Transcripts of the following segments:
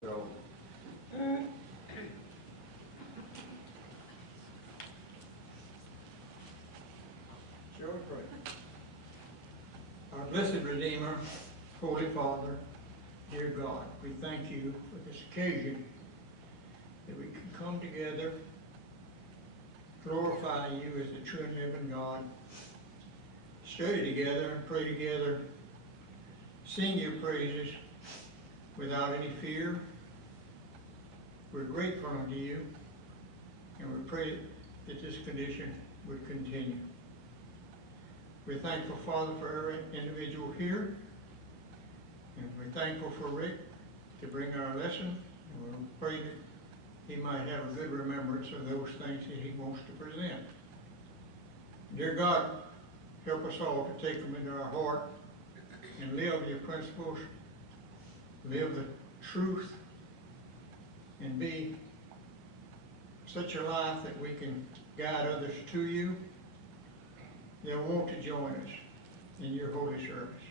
So, shall we pray? Our blessed Redeemer, Holy Father, dear God, we thank you for this occasion that we can come together, glorify you as the true and living God, study together and pray together, sing your praises without any fear. We're grateful unto you, and we pray that this condition would continue. We're thankful, Father, for every individual here, and we're thankful for Rick to bring our lesson, and we'll pray that he might have a good remembrance of those things that he wants to present. Dear God, help us all to take them into our heart and live your principles, live the truth, and be such a life that we can guide others to you. They'll want to join us in your holy service.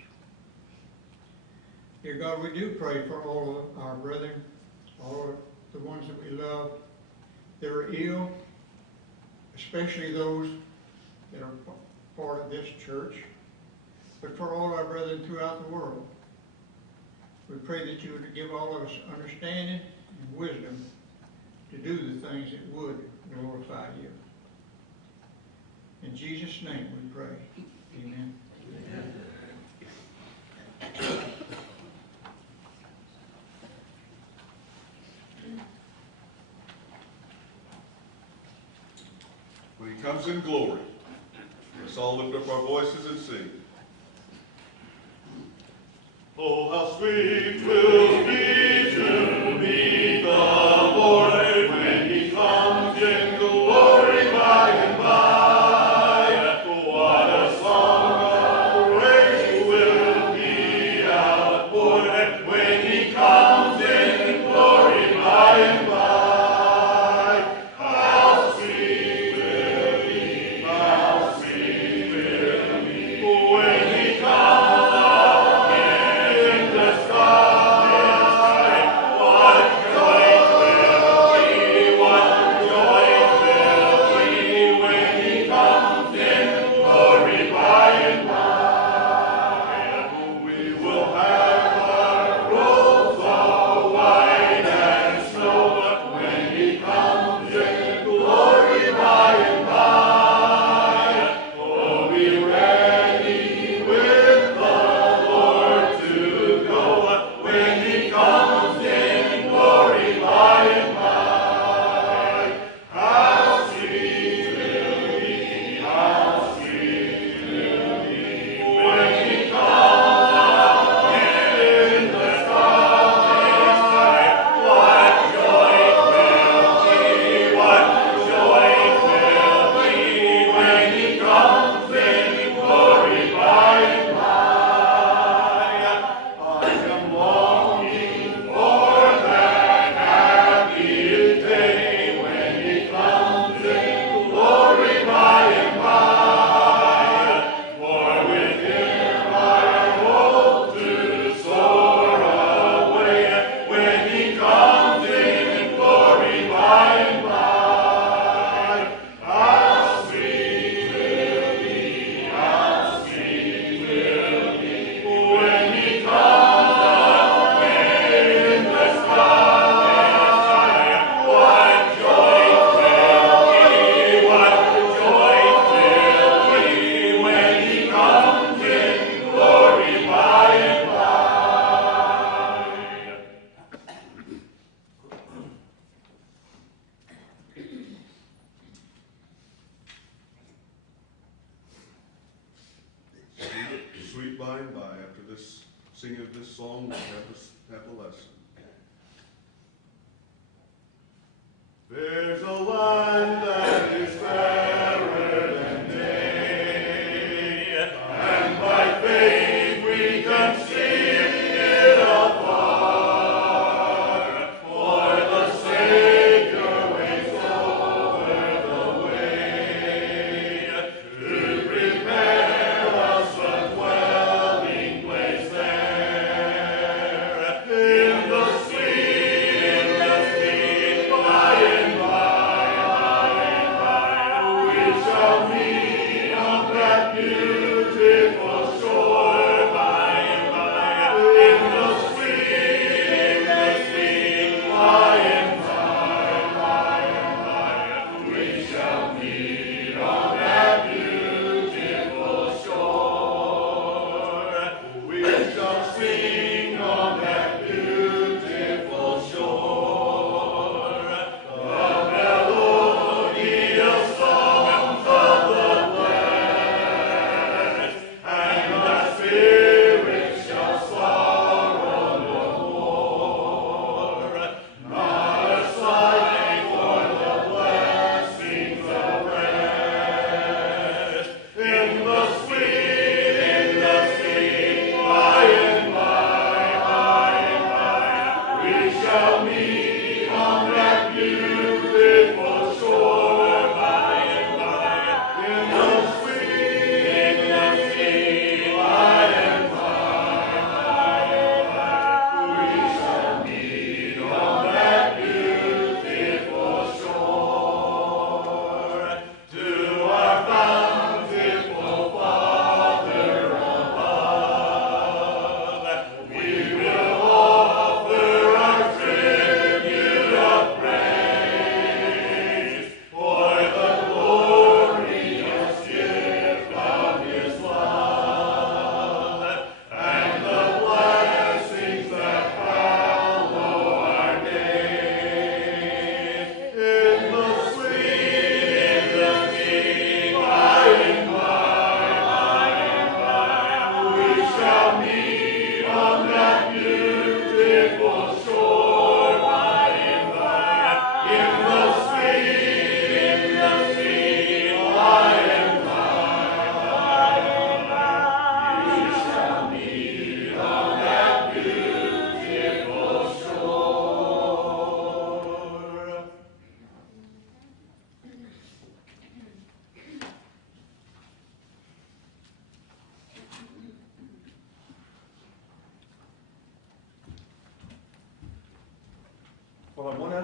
Dear God, we do pray for all of our brethren, all of the ones that we love that are ill, especially those that are part of this church, but for all our brethren throughout the world. We pray that you would give all of us understanding and wisdom to do the things that would glorify you. In Jesus' name we pray. Amen. Amen. When he comes in glory, let's all lift up our voices and sing. Oh, how sweet will be to meet the Lord when he comes in glory by and by. What a song of praise will be outpoured when he comes in glory by and by. How sweet will be, how sweet will be when he comes. Sweet by and by, after this singing of this song, we'll have a lesson. There's a land that is fairer than day, and by faith we can see it afar, for the Savior waits over the way to prepare us a dwelling place there in the sweet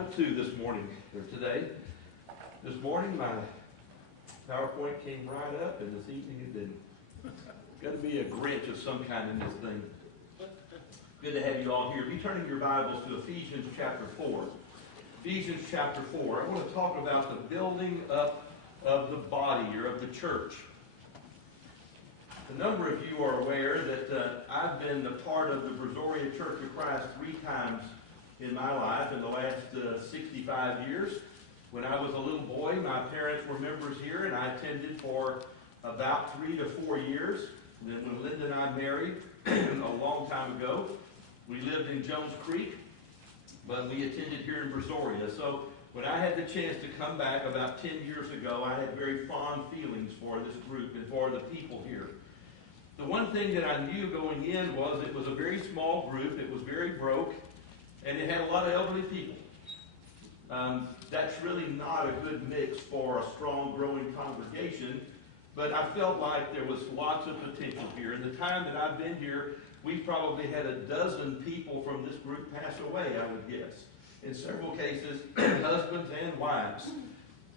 point 2 this morning, or today. This morning, my PowerPoint came right up, and this evening it didn't. Got to be a Grinch of some kind in this thing. Good to have you all here. Be turning your Bibles to Ephesians chapter 4. Ephesians chapter 4. I want to talk about the building up of the body, or of the church. A number of you are aware that I've been a part of the Brazoria Church of Christ 3 times in my life in the last 65 years. When I was a little boy, my parents were members here, and I attended for about 3 to 4 years. And then when Linda and I married a long time ago, we lived in Jones Creek, but we attended here in Brazoria. So when I had the chance to come back about 10 years ago, I had very fond feelings for this group and for the people here. The one thing that I knew going in was it was a very small group, it was very broke, and it had a lot of elderly people. That's really not a good mix for a strong, growing congregation, but I felt like there was lots of potential here. In the time that I've been here, we've probably had a dozen people from this group pass away, I would guess. In several cases, husbands and wives.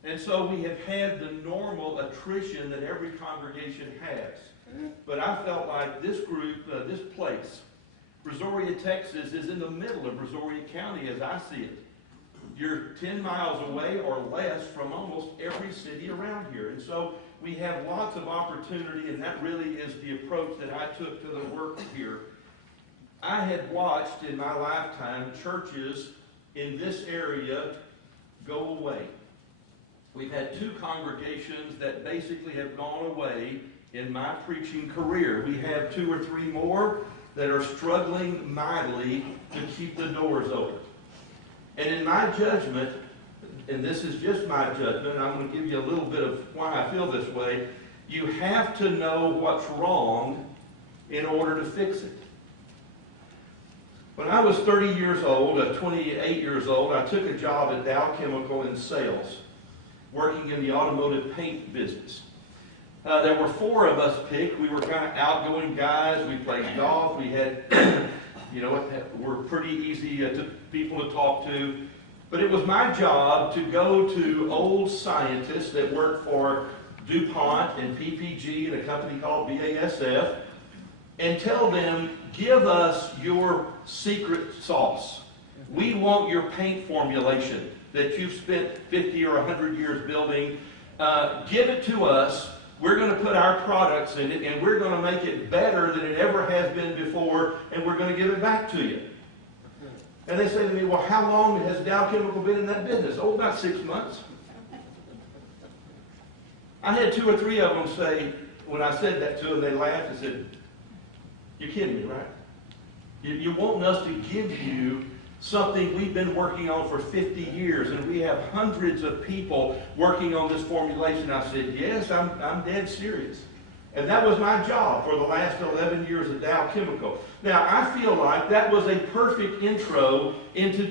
And so we have had the normal attrition that every congregation has. But I felt like this group, this place, Brazoria, Texas, is in the middle of Brazoria County as I see it. You're 10 miles away or less from almost every city around here. And so we have lots of opportunity, and that really is the approach that I took to the work here. I had watched in my lifetime churches in this area go away. We've had 2 congregations that basically have gone away in my preaching career. We have 2 or 3 more that are struggling mightily to keep the doors open. And in my judgment, and this is just my judgment, I'm going to give you a little bit of why I feel this way. You have to know what's wrong in order to fix it. When I was 30 years old, 28 years old, I took a job at Dow Chemical in sales, working in the automotive paint business. There were 4 of us picked. We were kind of outgoing guys. We played golf. We had, we're pretty easy to people to talk to. But it was my job to go to old scientists that worked for DuPont and PPG and a company called BASF and tell them, give us your secret sauce. We want your paint formulation that you've spent 50 or 100 years building. Give it to us. We're going to put our products in it, and we're going to make it better than it ever has been before, and we're going to give it back to you. And they say to me, well, how long has Dow Chemical been in that business? Oh, about 6 months. I had 2 or 3 of them say, when I said that to them, they laughed and said, you're kidding me, right? You're wanting us to give you something we've been working on for 50 years, and we have hundreds of people working on this formulation. I said, yes, I'm dead serious. And that was my job for the last 11 years at Dow Chemical. Now, I feel like that was a perfect intro into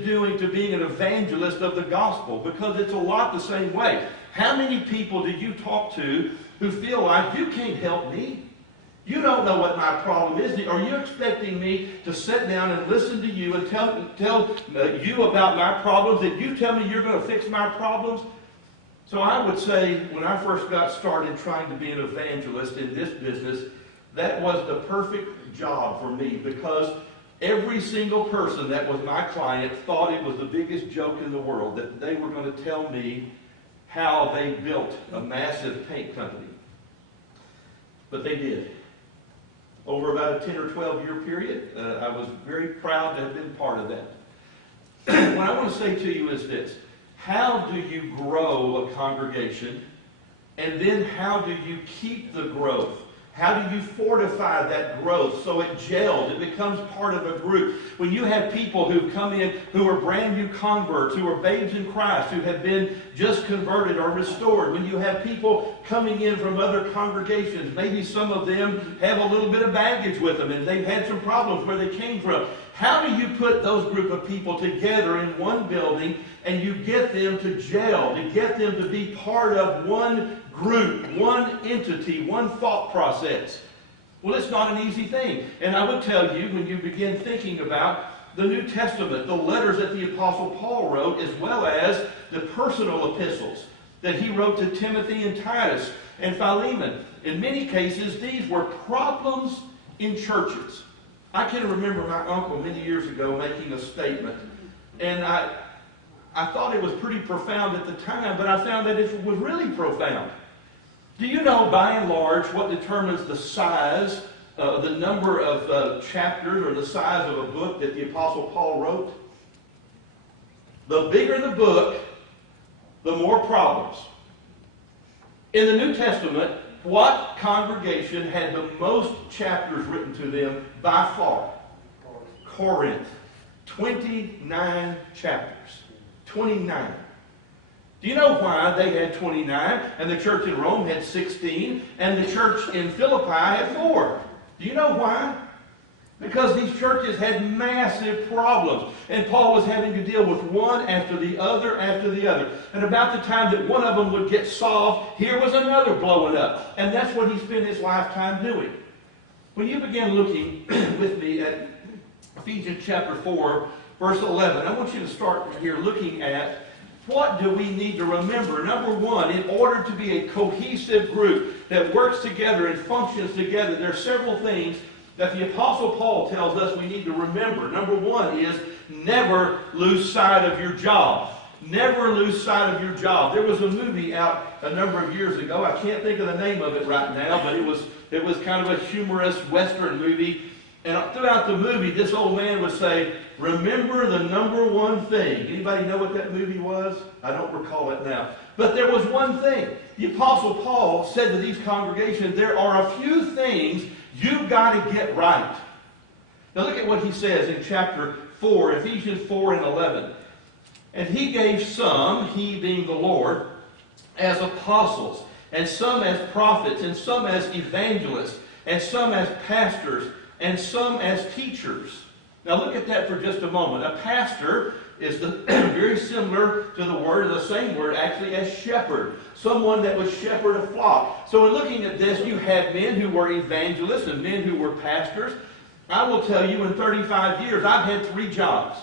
being an evangelist of the gospel, because it's a lot the same way. How many people do you talk to who feel like you can't help me? You don't know what my problem is. Are you expecting me to sit down and listen to you and tell you about my problems, and you tell me you're going to fix my problems? So I would say when I first got started trying to be an evangelist in this business, that was the perfect job for me, because every single person that was my client thought it was the biggest joke in the world, that they were going to tell me how they built a massive paint company. But they did. Over about a 10 or 12 year period, I was very proud to have been part of that. What I want to say to you is this: how do you grow a congregation? And then how do you keep the growth? How do you fortify that growth so it gels, it becomes part of a group? When you have people who come in who are brand new converts, who are babes in Christ, who have been just converted or restored, when you have people coming in from other congregations, maybe some of them have a little bit of baggage with them and they've had some problems where they came from. How do you put those group of people together in one building and you get them to gel, to get them to be part of one group, one entity, one thought process? Well, it's not an easy thing. And I would tell you, when you begin thinking about the New Testament, the letters that the Apostle Paul wrote, as well as the personal epistles that he wrote to Timothy and Titus and Philemon. In many cases, these were problems in churches. I can remember my uncle many years ago making a statement, and I thought it was pretty profound at the time, but I found that it was really profound. Do you know, by and large, what determines the size, the number of chapters, or the size of a book that the Apostle Paul wrote? The bigger the book, the more problems. In the New Testament, what congregation had the most chapters written to them by far? Corinth. 29 chapters. 29. Do you know why they had 29, and the church in Rome had 16, and the church in Philippi had 4? Do you know why? Because these churches had massive problems, and Paul was having to deal with one after the other after the other. And about the time that one of them would get solved, here was another blowing up. And that's what he spent his lifetime doing. When you begin looking with me at Ephesians chapter 4, verse 11, I want you to start here looking at what do we need to remember. Number one, in order to be a cohesive group that works together and functions together, there are several things that the Apostle Paul tells us we need to remember. Number one is never lose sight of your job. Never lose sight of your job. There was a movie out a number of years ago. I can't think of the name of it right now, but it was kind of a humorous Western movie. And throughout the movie, this old man would say, remember the number one thing. Anybody know what that movie was? I don't recall it now. But there was one thing. The Apostle Paul said to these congregations, there are a few things you've got to get right. Now look at what he says in chapter 4, Ephesians 4 and 11. And he gave some, he being the Lord, as apostles, and some as prophets, and some as evangelists, and some as pastors, and some as teachers. Now look at that for just a moment. A pastor is very similar to the same word actually as shepherd. Someone that would shepherd a flock. So in looking at this, you had men who were evangelists and men who were pastors. I will tell you, in 35 years, I've had 3 jobs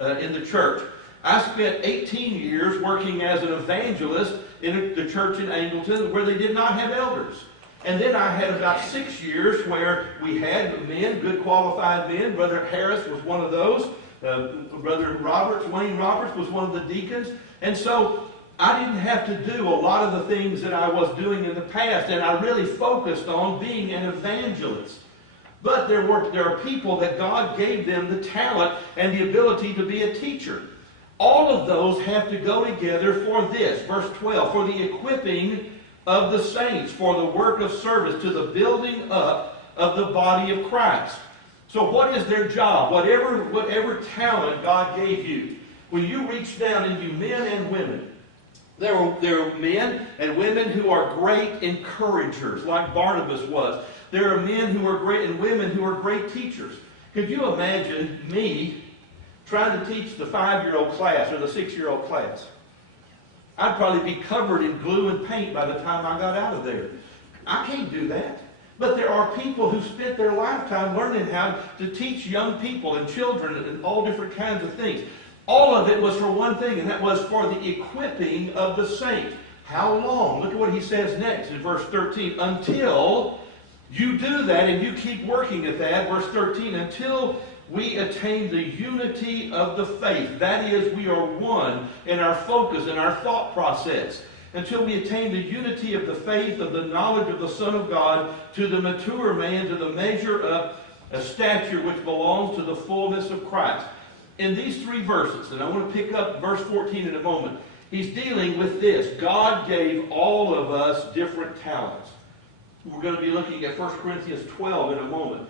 in the church. I spent 18 years working as an evangelist in the church in Angleton where they did not have elders. And then I had about 6 years where we had men, good qualified men. Brother Harris was one of those. Brother Wayne Roberts was one of the deacons. And so I didn't have to do a lot of the things that I was doing in the past. And I really focused on being an evangelist. But there are people that God gave them the talent and the ability to be a teacher. All of those have to go together for this. Verse 12, for the equipping of the saints, for the work of service, to the building up of the body of Christ. So what is their job? Whatever talent God gave you, when you reach down and you men and women, there are men and women who are great encouragers, like Barnabas was. There are men who are great and women who are great teachers. Could you imagine me trying to teach the 5-year-old class or the 6-year-old class? I'd probably be covered in glue and paint by the time I got out of there. I can't do that. But there are people who spent their lifetime learning how to teach young people and children and all different kinds of things. All of it was for one thing, and that was for the equipping of the saints. How long? Look at what he says next in verse 13. Until you do that and you keep working at that, verse 13, until we attain the unity of the faith. That is, we are one in our focus and our thought process. Until we attain the unity of the faith, of the knowledge of the Son of God, to the mature man, to the measure of a stature which belongs to the fullness of Christ. In these 3 verses, and I want to pick up verse 14 in a moment, he's dealing with this. God gave all of us different talents. We're going to be looking at 1 Corinthians 12 in a moment.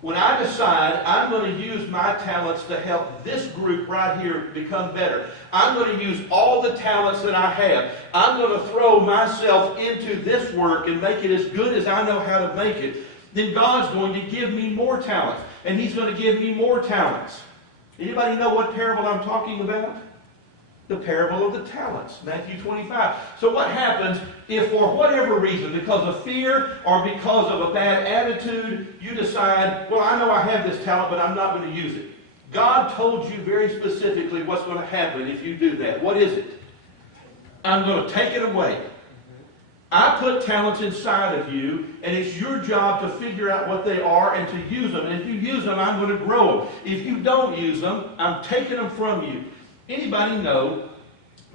When I decide I'm going to use my talents to help this group right here become better, I'm going to use all the talents that I have. I'm going to throw myself into this work and make it as good as I know how to make it. Then God's going to give me more talents. And He's going to give me more talents. Anybody know what parable I'm talking about? The parable of the talents, Matthew 25. So what happens if for whatever reason, because of fear or because of a bad attitude, you decide, well, I know I have this talent, but I'm not going to use it. God told you very specifically what's going to happen if you do that. What is it? I'm going to take it away. I put talents inside of you, and it's your job to figure out what they are and to use them. And if you use them, I'm going to grow them. If you don't use them, I'm taking them from you. Anybody know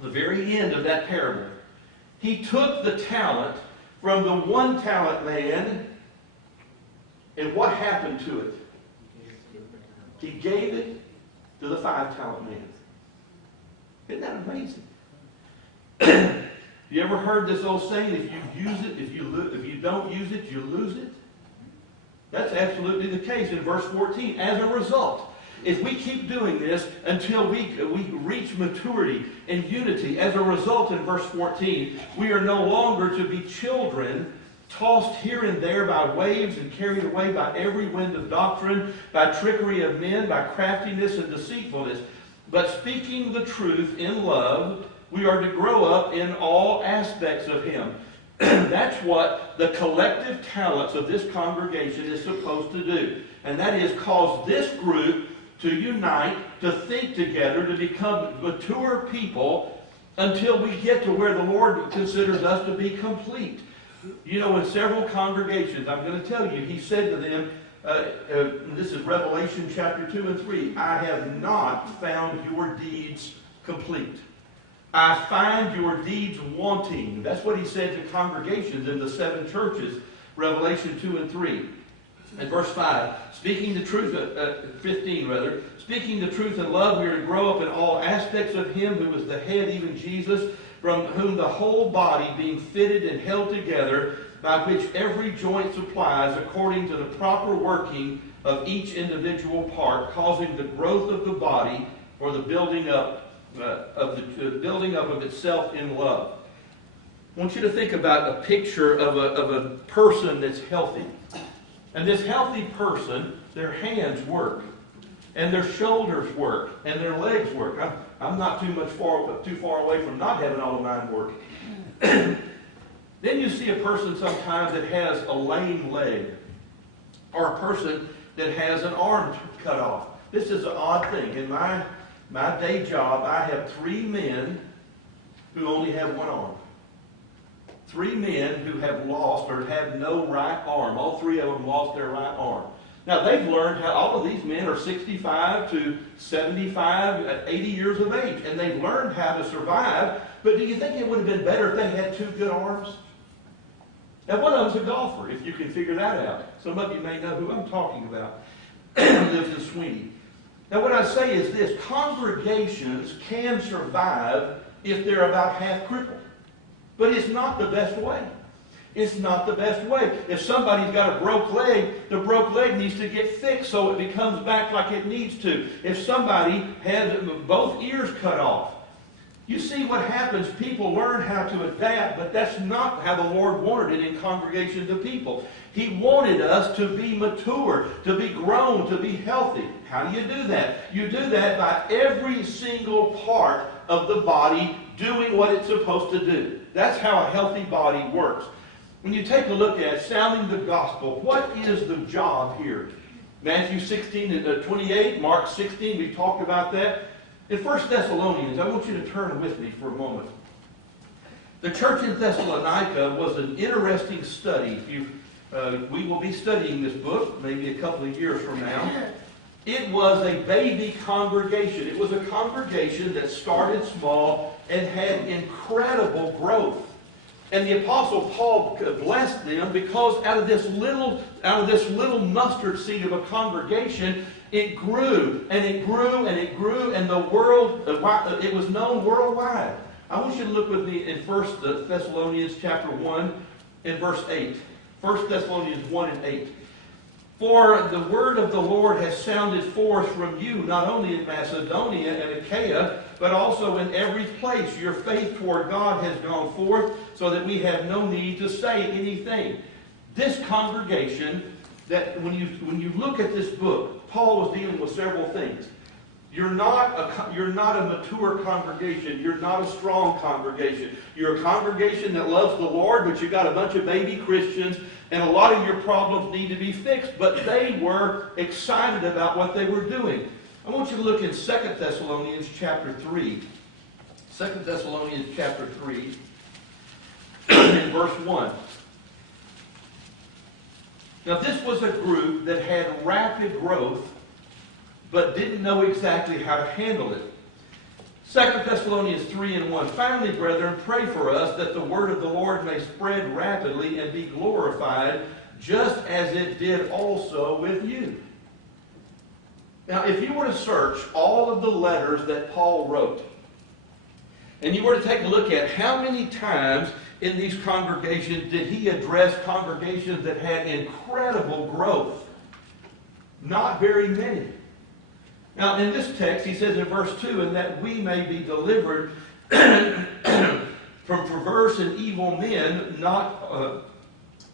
the very end of that parable? He took the talent from the 1 talent man, and what happened to it? He gave it to the 5 talent man. Isn't that amazing? You ever heard this old saying, if you use it, if you don't use it, you lose it? That's absolutely the case in verse 14. As a result, if we keep doing this until we reach maturity and unity, as a result in verse 14, we are no longer to be children tossed here and there by waves and carried away by every wind of doctrine, by trickery of men, by craftiness and deceitfulness, but speaking the truth in love, we are to grow up in all aspects of Him. That's what the collective talents of this congregation is supposed to do. And that is cause this group to unite, to think together, to become mature people until we get to where the Lord considers us to be complete. You know, in several congregations, I'm going to tell you, He said to them, this is Revelation chapter 2 and 3, I have not found your deeds complete. I find your deeds wanting. That's what He said to congregations in the 7 churches, Revelation 2 and 3. And verse 5, speaking the truth, 15 rather, speaking the truth in love, we are to grow up in all aspects of Him who is the head, even Jesus, from whom the whole body being fitted and held together, by which every joint supplies according to the proper working of each individual part, causing the growth of the body or the building up of itself in love. I want you to think about a picture of a person that's healthy. And this healthy person, their hands work, and their shoulders work, and their legs work. I'm not too far away from not having all of mine work. Then you see a person sometimes that has a lame leg, or a person that has an arm cut off. This is an odd thing. In my day job, I have 3 men who only have 1 arm. 3 men who have lost or have no right arm. All 3 of them lost their right arm. Now, they've learned how, all of these men are 65 to 75, 80 years of age, and they've learned how to survive. But do you think it would have been better if they had 2 good arms? Now, one of them's a golfer, if you can figure that out. Some of you may know who I'm talking about. Lives in Sweeney. Now, what I say is this: congregations can survive if they're about half crippled. But it's not the best way. It's not the best way. If somebody's got a broke leg, the broke leg needs to get fixed so it becomes back like it needs to. If somebody had both ears cut off, you see what happens. People learn how to adapt, but that's not how the Lord wanted it in congregations of people. He wanted us to be mature, to be grown, to be healthy. How do you do that? You do that by every single part of the body doing what it's supposed to do. That's how a healthy body works. When you take a look at sounding the gospel, what is the job here? Matthew 16 and 28, Mark 16, we talked about that. In 1 Thessalonians, I want you to turn with me for a moment. The church in Thessalonica was an interesting study. We will be studying this book maybe a couple of years from now. It was a baby congregation. It was a congregation that started small and had incredible growth. And the Apostle Paul blessed them because out of this little mustard seed of a congregation, it grew and it grew and it grew, and the world, it was known worldwide. I want you to look with me in 1 Thessalonians chapter 1 and verse 8. 1 Thessalonians 1 and 8. For the word of the Lord has sounded forth from you, not only in Macedonia and Achaia, but also in every place. Your faith toward God has gone forth, so that we have no need to say anything. This congregation, that when you look at this book, Paul was dealing with several things. You're not a mature congregation. You're not a strong congregation. You're a congregation that loves the Lord, but you've got a bunch of baby Christians, and a lot of your problems need to be fixed. But they were excited about what they were doing. I want you to look in 2 Thessalonians chapter 3. 2 Thessalonians chapter 3, in verse 1. Now this was a group that had rapid growth, but didn't know exactly how to handle it. 2 Thessalonians 3 and 1. Finally, brethren, pray for us that the word of the Lord may spread rapidly and be glorified, just as it did also with you. Now, if you were to search all of the letters that Paul wrote, and you were to take a look at how many times in these congregations did he address congregations that had incredible growth? Not very many. Now, in this text, he says in verse 2, and that we may be delivered from perverse and evil men,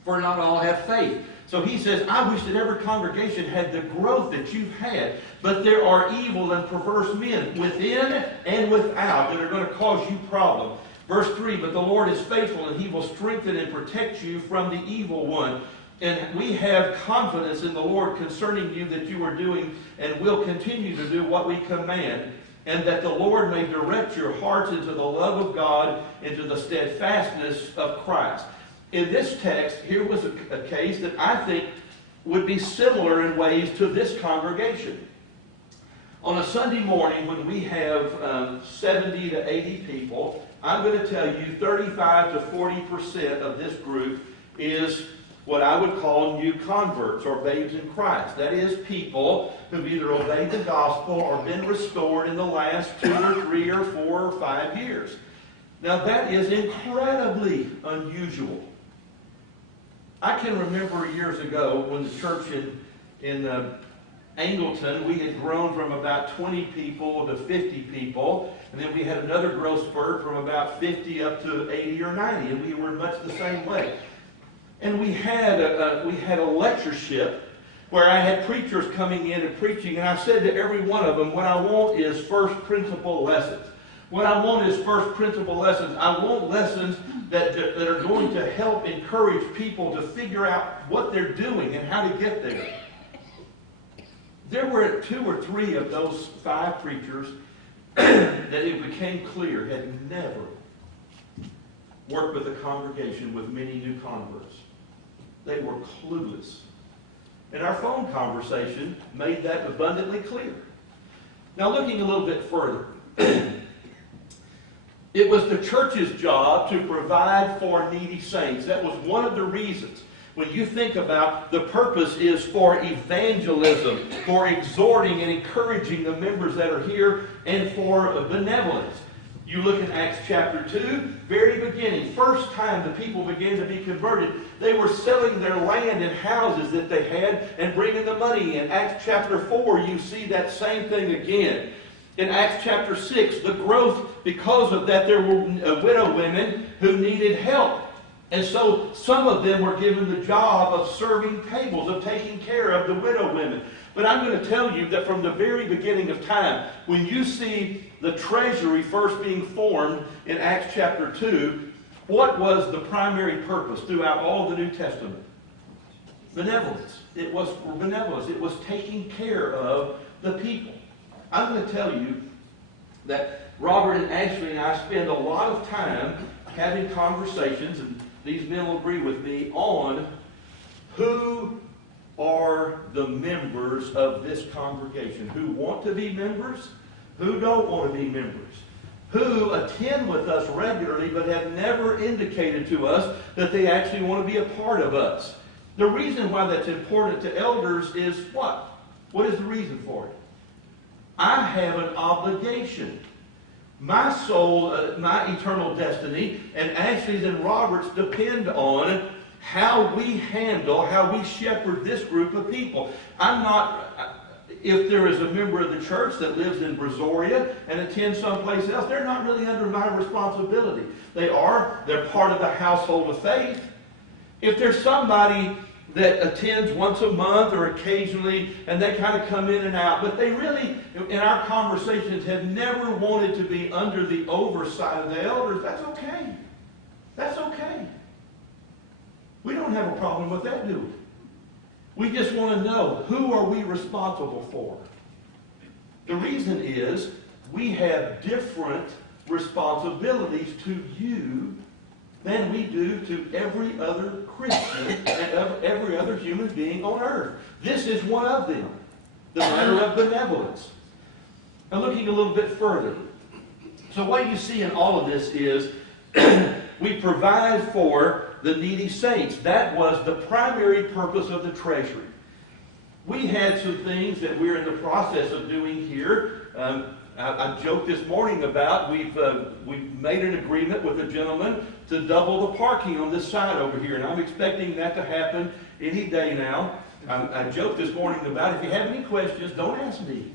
for not all have faith. So he says, I wish that every congregation had the growth that you've had, but there are evil and perverse men within and without that are going to cause you problems. Verse 3, but the Lord is faithful, and he will strengthen and protect you from the evil one. And we have confidence in the Lord concerning you that you are doing and will continue to do what we command, and that the Lord may direct your hearts into the love of God, into the steadfastness of Christ. In this text, here was a case that I think would be similar in ways to this congregation. On a Sunday morning when we have 70 to 80 people, I'm going to tell you 35 to 40% of this group is what I would call new converts or babes in Christ. That is people who've either obeyed the gospel or been restored in the last 2 or 3 or 4 or 5 years. Now that is incredibly unusual. I can remember years ago when the church in Angleton, we had grown from about 20 people to 50 people, and then we had another growth spurt from about 50 up to 80 or 90, and we were much the same way. And we had a lectureship where I had preachers coming in and preaching, and I said to every one of them, what I want is first principle lessons. What I want is first principle lessons. I want lessons that are going to help encourage people to figure out what they're doing and how to get there. There were 2 or 3 of those 5 preachers that it became clear had never worked with a congregation with many new converts. They were clueless. And our phone conversation made that abundantly clear. Now looking a little bit further, it was the church's job to provide for needy saints. That was one of the reasons. When you think about the purpose is for evangelism, for exhorting and encouraging the members that are here, and for benevolence. You look in Acts chapter 2, very beginning, first time the people began to be converted, they were selling their land and houses that they had and bringing the money in. Acts chapter 4, you see that same thing again. In Acts chapter 6, the growth, because of that, there were widow women who needed help. And so some of them were given the job of serving tables, of taking care of the widow women. But I'm going to tell you that from the very beginning of time, when you see the treasury first being formed in Acts chapter 2, what was the primary purpose throughout all the New Testament? Benevolence. It was benevolence. It was taking care of the people. I'm going to tell you that Robert and Ashley and I spend a lot of time having conversations, and these men will agree with me, on who are the members of this congregation, who want to be members, who don't want to be members, who attend with us regularly but have never indicated to us that they actually want to be a part of us. The reason why that's important to elders is what? What is the reason for it? I have an obligation. My soul, my eternal destiny, and Ashley's and Robert's depend on how we handle, how we shepherd this group of people. I'm not, if there is a member of the church that lives in Brazoria and attends someplace else, they're not really under my responsibility. They're part of the household of faith. If there's somebody that attends once a month or occasionally, and they kind of come in and out, but they really, in our conversations, have never wanted to be under the oversight of the elders, that's okay. That's okay. We don't have a problem with that, do we? We just want to know, who are we responsible for? The reason is we have different responsibilities to you than we do to every other Christian and every other human being on earth. This is one of them, the matter of benevolence. Now, looking a little bit further. So what you see in all of this is we provide for the needy saints. That was the primary purpose of the treasury. We had some things that we're in the process of doing here. I joked this morning about we've made an agreement with a gentleman to double the parking on this side over here, and I'm expecting that to happen any day now. I joked this morning about if you have any questions, don't ask me.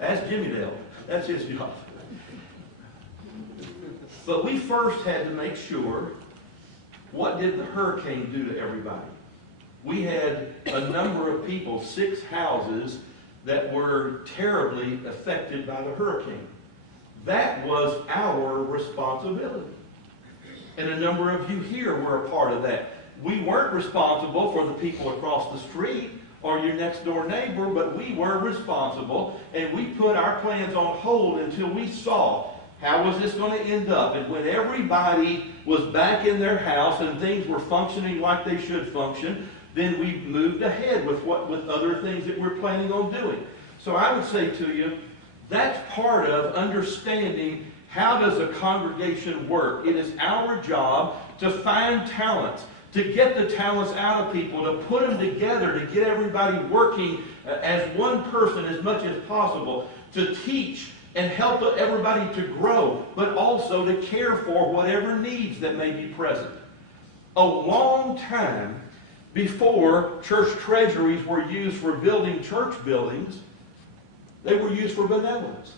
Ask Jimmy Dale. That's his job. But we first had to make sure, what did the hurricane do to everybody? We had a number of people, 6 houses, that were terribly affected by the hurricane. That was our responsibility. And a number of you here were a part of that. We weren't responsible for the people across the street or your next door neighbor, but we were responsible, and we put our plans on hold until we saw how was this going to end up. And when everybody was back in their house and things were functioning like they should function, then we moved ahead with other things that we're planning on doing. So I would say to you, that's part of understanding how does a congregation work. It is our job to find talents, to get the talents out of people, to put them together, to get everybody working as one person as much as possible, to teach and help everybody to grow, but also to care for whatever needs that may be present. A long time before church treasuries were used for building church buildings, they were used for benevolence.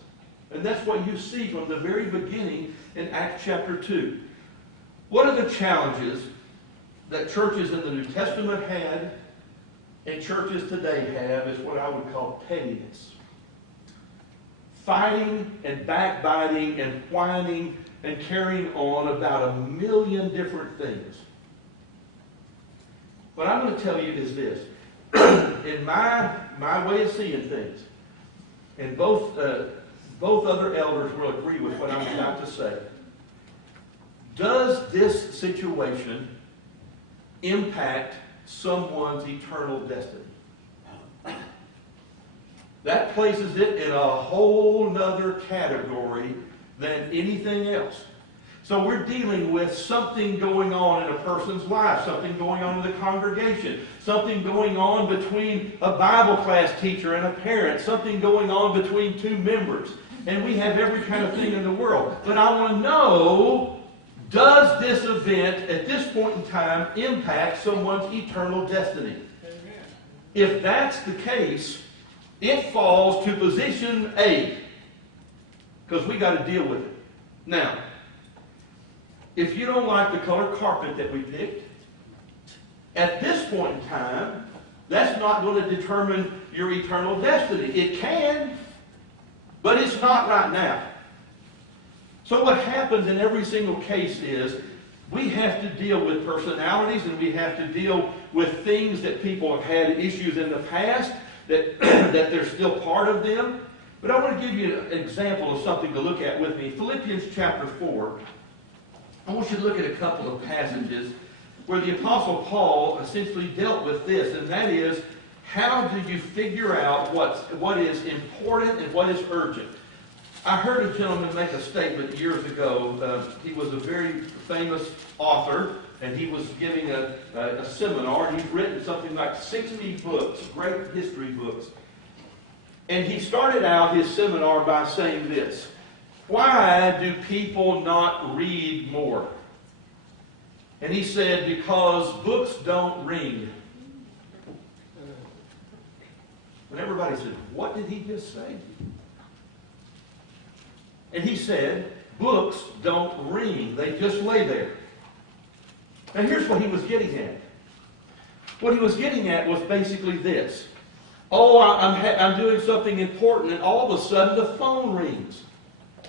And that's what you see from the very beginning in Acts chapter 2. What are the challenges that churches in the New Testament had and churches today have is what I would call pettiness. Fighting and backbiting and whining and carrying on about a million different things. What I'm going to tell you is this. In my way of seeing things, and both other elders will agree with what I'm about to say, does this situation impact someone's eternal destiny? That places it in a whole nother category than anything else. So we're dealing with something going on in a person's life, something going on in the congregation, something going on between a Bible class teacher and a parent, something going on between 2 members. And we have every kind of thing in the world. But I want to know, does this event at this point in time impact someone's eternal destiny? Amen. If that's the case, it falls to position A, because we got to deal with it. Now, if you don't like the color carpet that we picked, at this point in time, that's not going to determine your eternal destiny. It can, but it's not right now. So what happens in every single case is we have to deal with personalities, and we have to deal with things that people have had issues in the past, that they're still part of them. But I want to give you an example of something to look at with me. Philippians chapter 4. I want you to look at a couple of passages where the Apostle Paul essentially dealt with this, and that is, how do you figure out what is important and what is urgent? I heard a gentleman make a statement years ago. He was a very famous author, and he was giving a seminar, and he's written something like 60 books, great history books. And he started out his seminar by saying this: why do people not read more? And he said, because books don't ring. And everybody said, what did he just say? And he said, books don't ring. They just lay there. Now here's what he was getting at. What he was getting at was basically this. Oh, I'm doing something important, and all of a sudden the phone rings.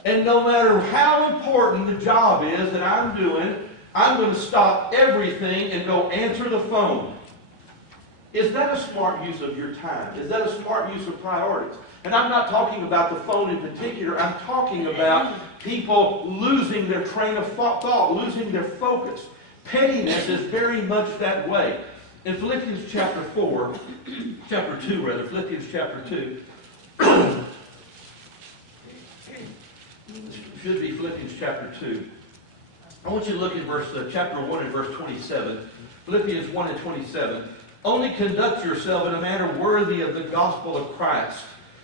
And no matter how important the job is that I'm doing, I'm going to stop everything and go answer the phone. Is that a smart use of your time? Is that a smart use of priorities? And I'm not talking about the phone in particular. I'm talking about people losing their train of thought, losing their focus. Pettiness is very much that way. In Philippians chapter 2, Philippians chapter 2, should be Philippians chapter 2. I want you to look at chapter 1 and verse 27. Philippians 1 and 27. Only conduct yourself in a manner worthy of the gospel of Christ,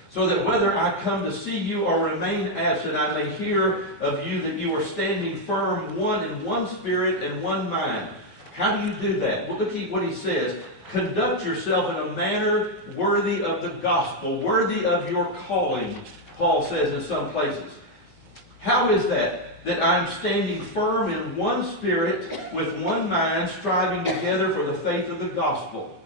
so that whether I come to see you or remain absent, I may hear of you that you are standing firm, one in one spirit and one mind. How do you do that? Well, look at what he says. Conduct yourself in a manner worthy of the gospel, worthy of your calling, Paul says in some places. How is that? That I'm standing firm in one spirit, with one mind, striving together for the faith of the gospel.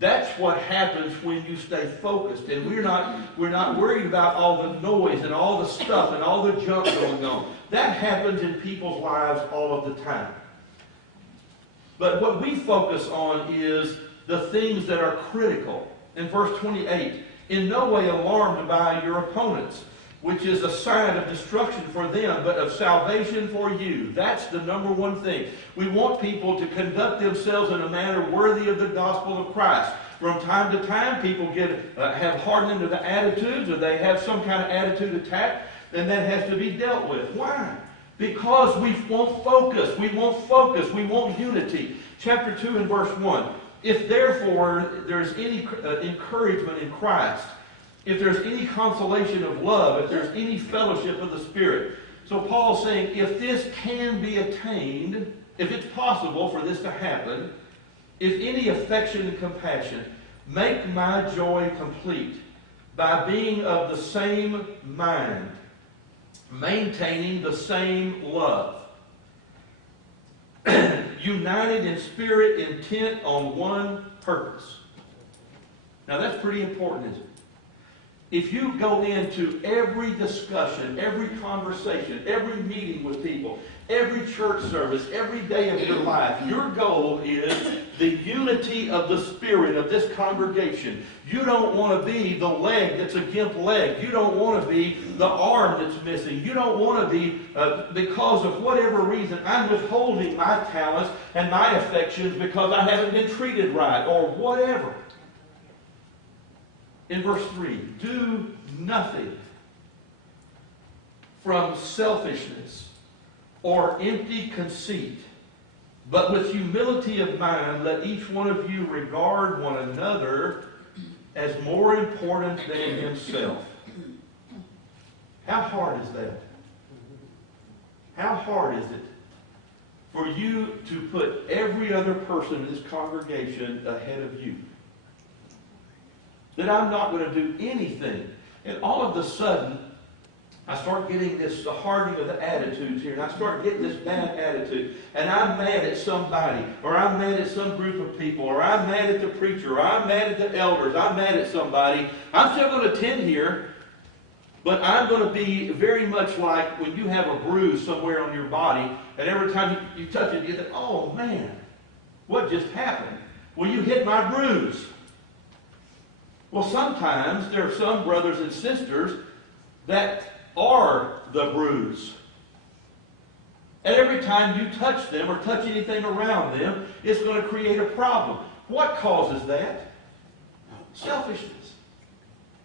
That's what happens when you stay focused. And we're not worried about all the noise and all the stuff and all the junk going on. That happens in people's lives all of the time. But what we focus on is the things that are critical. In verse 28, in no way alarmed by your opponents, which is a sign of destruction for them, but of salvation for you. That's the number one thing. We want people to conduct themselves in a manner worthy of the gospel of Christ. From time to time, people have hardened into the attitudes, or they have some kind of attitude attack, and that has to be dealt with. Why? Because we want focus. We want focus. We want unity. Chapter 2 and verse 1. If therefore there is any encouragement in Christ, if there's any consolation of love, if there's any fellowship of the Spirit. So Paul's saying, if this can be attained, if it's possible for this to happen, if any affection and compassion, make my joy complete by being of the same mind, maintaining the same love, united in spirit, intent on one purpose. Now that's pretty important, isn't it? If you go into every discussion, every conversation, every meeting with people, every church service, every day of your life, your goal is the unity of the spirit of this congregation. You don't want to be the leg that's a gimp leg. You don't want to be the arm that's missing. You don't want to be, because of whatever reason, I'm withholding my talents and my affections because I haven't been treated right or whatever. In verse 3, do nothing from selfishness or empty conceit, but with humility of mind, let each one of you regard one another as more important than himself. How hard is that? How hard is it for you to put every other person in this congregation ahead of you? That I'm not going to do anything. And all of a sudden, I start getting the hardening of the attitudes here, and I start getting this bad attitude, and I'm mad at somebody, or I'm mad at some group of people, or I'm mad at the preacher, or I'm mad at the elders, I'm mad at somebody. I'm still going to attend here, but I'm going to be very much like when you have a bruise somewhere on your body, and every time you touch it, you think, oh man, what just happened? Well, you hit my bruise. Well, sometimes there are some brothers and sisters that are the bruise. And every time you touch them or touch anything around them, it's going to create a problem. What causes that? Selfishness.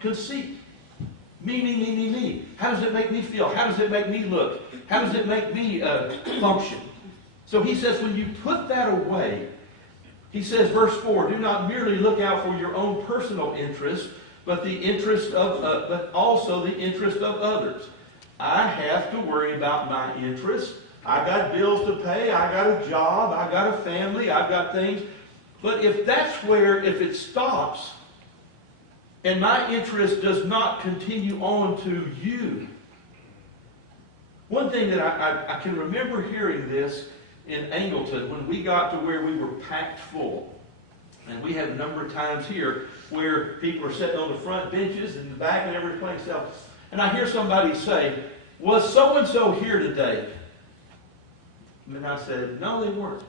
Conceit. Me. How does it make me feel? How does it make me look? How does it make me function? So he says, when you put that away, he says, verse 4, do not merely look out for your own personal interest, but but also the interest of others. I have to worry about my interests. I got bills to pay. I got a job. I got a family. I've got things. But if it stops, and my interest does not continue on to you. One thing that I can remember hearing this in Angleton when we got to where we were packed full. And we had a number of times here where people are sitting on the front benches and the back and everything playing stuff. And I hear somebody say, was so-and-so here today? And I said, no, they weren't.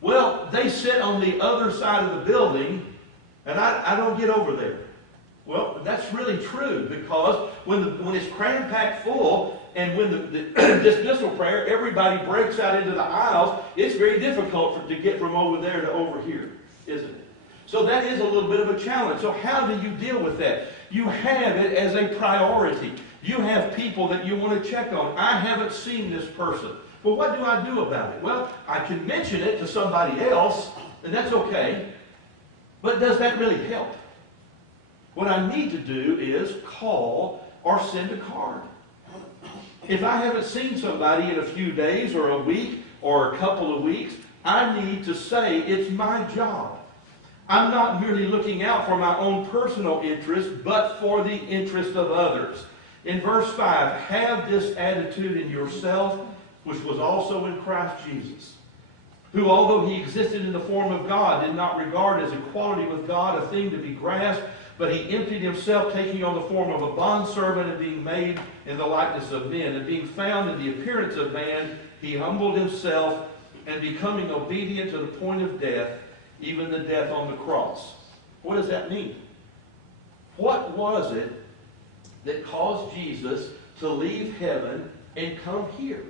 Well, they sit on the other side of the building And I don't get over there. Well, that's really true, because when it's cram-packed full, and when the dismissal prayer, everybody breaks out into the aisles, it's very difficult to get from over there to over here, isn't it? So that is a little bit of a challenge. So how do you deal with that? You have it as a priority. You have people that you want to check on. I haven't seen this person. Well, what do I do about it? Well, I can mention it to somebody else, and that's okay. But does that really help? What I need to do is call or send a card. If I haven't seen somebody in a few days or a week or a couple of weeks, I need to say it's my job. I'm not merely looking out for my own personal interest, but for the interest of others. In verse 5, have this attitude in yourself, which was also in Christ Jesus, who, although he existed in the form of God, did not regard as equality with God a thing to be grasped, but he emptied himself, taking on the form of a bondservant and being made in the likeness of men. And being found in the appearance of man, he humbled himself, and becoming obedient to the point of death, even the death on the cross. What does that mean? What was it that caused Jesus to leave heaven and come here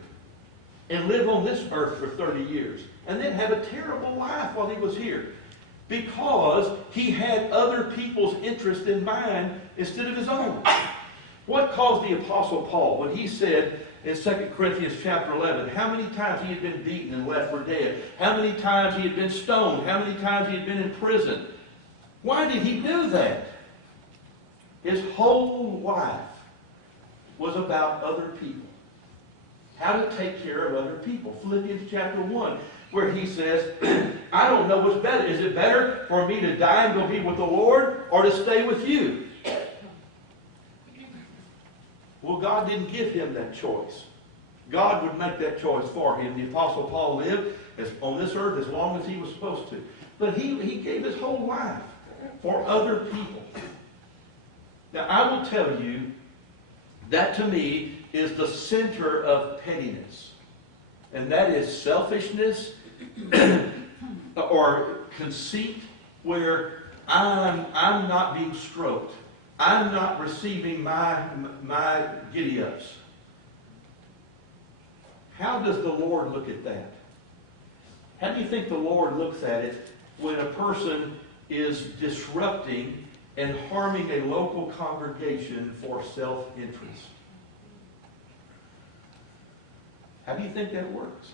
and live on this earth for 30 years and then have a terrible life while he was here? Because he had other people's interest in mind instead of his own. What caused the Apostle Paul when he said in 2 Corinthians chapter 11, how many times he had been beaten and left for dead, how many times he had been stoned, how many times he had been in prison? Why did he do that? His whole life was about other people. How to take care of other people. Philippians chapter 1, where he says, I don't know what's better. Is it better for me to die and go be with the Lord, or to stay with you? Well, God didn't give him that choice. God would make that choice for him. The Apostle Paul lived on this earth as long as he was supposed to. But he gave his whole life for other people. Now, I will tell you, that to me is the center of pettiness. And that is selfishness or conceit, where I'm not being stroked. I'm not receiving my giddy-ups. How does the Lord look at that? How do you think the Lord looks at it when a person is disrupting and harming a local congregation for self-interest? How do you think that works?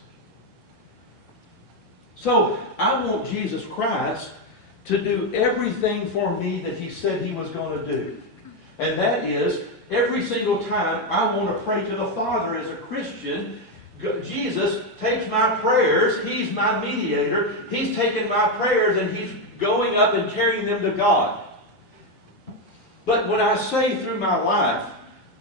So, I want Jesus Christ to do everything for me that he said he was going to do. And that is, every single time I want to pray to the Father as a Christian, Jesus takes my prayers, he's my mediator, he's taking my prayers and he's going up and carrying them to God. But when I say through my life,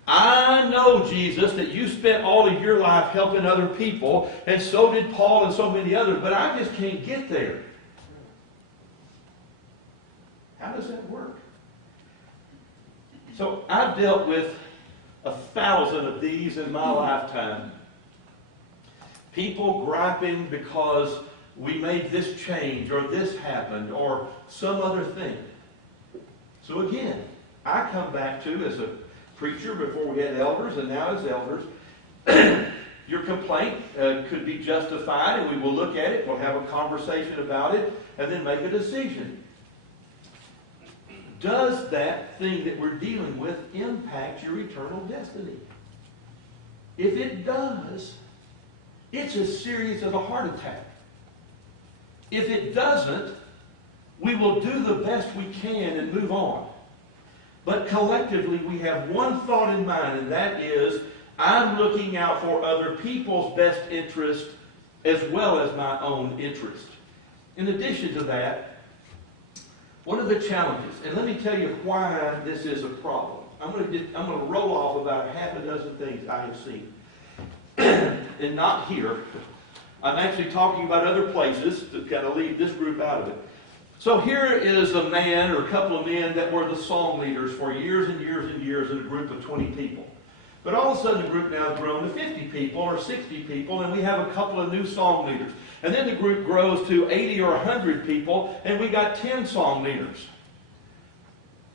I know, Jesus, that you spent all of your life helping other people, and so did Paul and so many others, but I just can't get there. How does that work? So I've dealt with 1,000 of these in my lifetime. People griping because we made this change, or this happened, or some other thing. So again, I come back to, as a preacher before we had elders, and now as elders, your complaint could be justified, and we will look at it, we'll have a conversation about it, and then make a decision. Does that thing that we're dealing with impact your eternal destiny? If it does, it's as serious as a heart attack. If it doesn't, we will do the best we can and move on. But collectively, we have one thought in mind, and that is, I'm looking out for other people's best interest as well as my own interest. In addition to that, one of the challenges, and let me tell you why this is a problem. I'm going to roll off about half a dozen things I have seen. And not here. I'm actually talking about other places to kind of leave this group out of it. So here is a man or a couple of men that were the song leaders for years and years and years in a group of 20 people. But all of a sudden the group now has grown to 50 people or 60 people, and we have a couple of new song leaders. And then the group grows to 80 or 100 people, and we got 10 song leaders.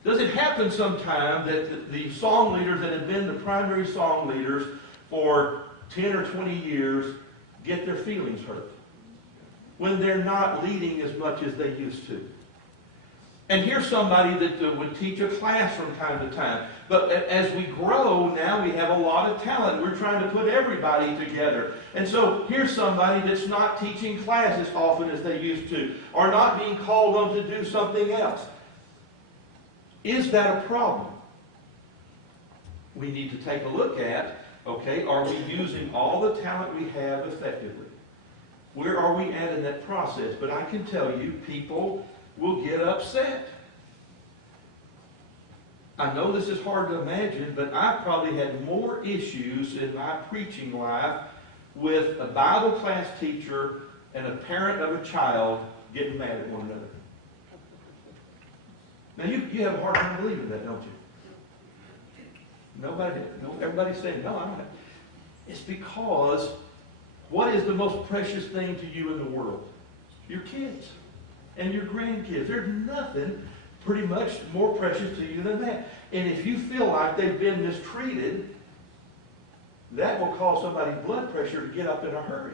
Does it happen sometime that the song leaders that have been the primary song leaders for 10 or 20 years get their feelings hurt when they're not leading as much as they used to? And here's somebody that would teach a class from time to time. But as we grow, now we have a lot of talent. We're trying to put everybody together. And so here's somebody that's not teaching class as often as they used to, or not being called on to do something else. Is that a problem? We need to take a look at, okay, are we using all the talent we have effectively? Where are we at in that process? But I can tell you, people will get upset. I know this is hard to imagine, but I probably had more issues in my preaching life with a Bible class teacher and a parent of a child getting mad at one another. Now, you have a hard time believing that, don't you? Everybody's saying, no, I don't have. It's because what is the most precious thing to you in the world? Your kids and your grandkids. There's nothing pretty much more precious to you than that. And if you feel like they've been mistreated, that will cause somebody's blood pressure to get up in a hurry.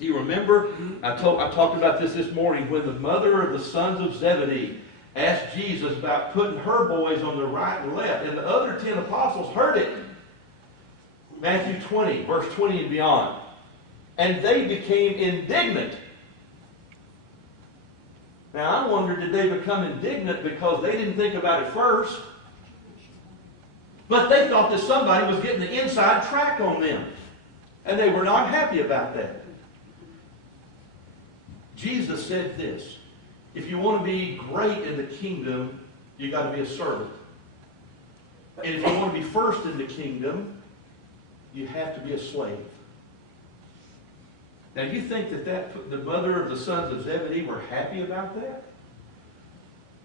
You remember, I talked about this morning, when the mother of the sons of Zebedee asked Jesus about putting her boys on the right and left, and the other 10 apostles heard it. Matthew 20, verse 20 and beyond. And they became indignant. Now, I wonder, did they become indignant because they didn't think about it first? But they thought that somebody was getting the inside track on them. And they were not happy about that. Jesus said this: if you want to be great in the kingdom, you got to be a servant. And if you want to be first in the kingdom, you have to be a slave. Now, you think that the mother of the sons of Zebedee were happy about that?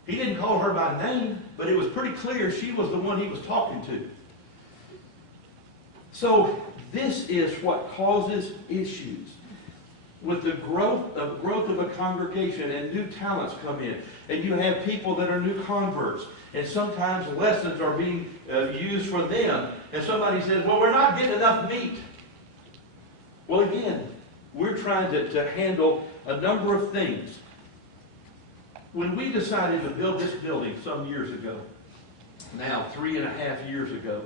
He didn't call her by name, but it was pretty clear she was the one he was talking to. So this is what causes issues. With the growth of a congregation, and new talents come in, and you have people that are new converts, and sometimes lessons are being used for them, and somebody says, well, we're not getting enough meat. Well, again, we're trying to handle a number of things. When we decided to build this building some years ago, now 3.5 years ago,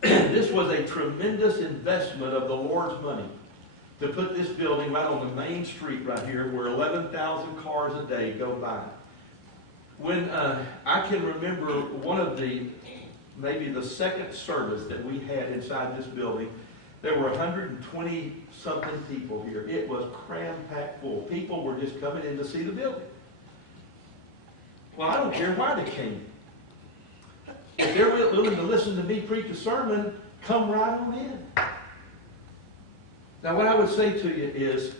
this was a tremendous investment of the Lord's money to put this building right on the main street right here where 11,000 cars a day go by. When I can remember one of maybe the second service that we had inside this building, there were 120-something people here. It was cram-packed full. People were just coming in to see the building. Well, I don't care why they came. If they're willing to listen to me preach a sermon, come right on in. Now, what I would say to you is,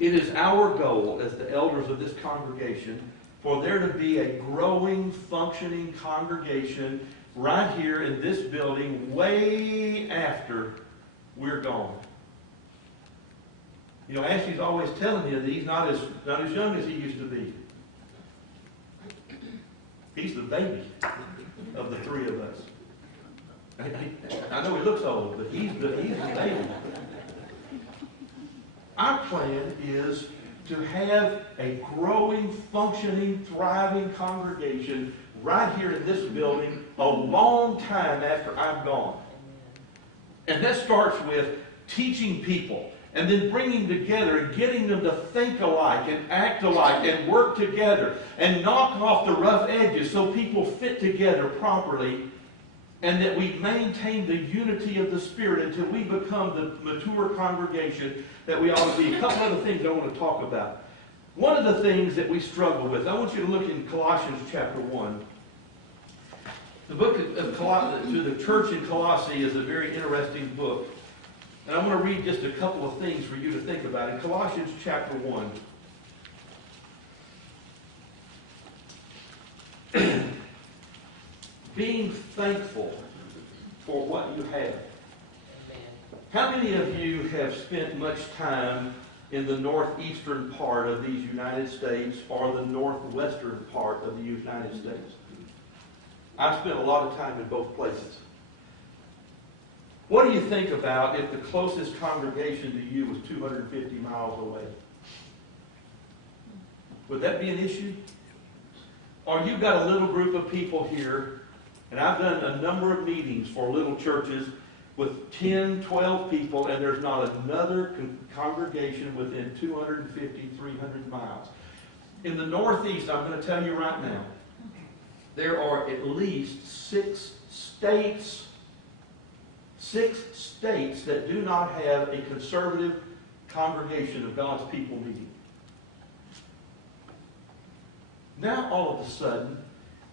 it is our goal as the elders of this congregation for there to be a growing, functioning congregation right here in this building way after we're gone. You know, Ashley's always telling you that he's not as young as he used to be. He's the baby of the three of us. I know he looks old, but he's the baby. Our plan is to have a growing, functioning, thriving congregation right here in this building a long time after I'm gone. And that starts with teaching people and then bringing together and getting them to think alike and act alike and work together and knock off the rough edges so people fit together properly, and that we maintain the unity of the Spirit until we become the mature congregation that we ought to be. A couple other things I want to talk about. One of the things that we struggle with, I want you to look in Colossians chapter 1. The book to the church in Colossae is a very interesting book. And I want to read just a couple of things for you to think about. In Colossians chapter 1, being thankful for what you have. How many of you have spent much time in the northeastern part of these United States or the northwestern part of the United States. I've spent a lot of time in both places. What do you think about if the closest congregation to you was 250 miles away? Would that be an issue? Or you've got a little group of people here, and I've done a number of meetings for little churches with 10, 12 people, and there's not another congregation within 250, 300 miles. In the Northeast, I'm going to tell you right now, there are at least 6 states that do not have a conservative congregation of God's people meeting. Now, all of a sudden,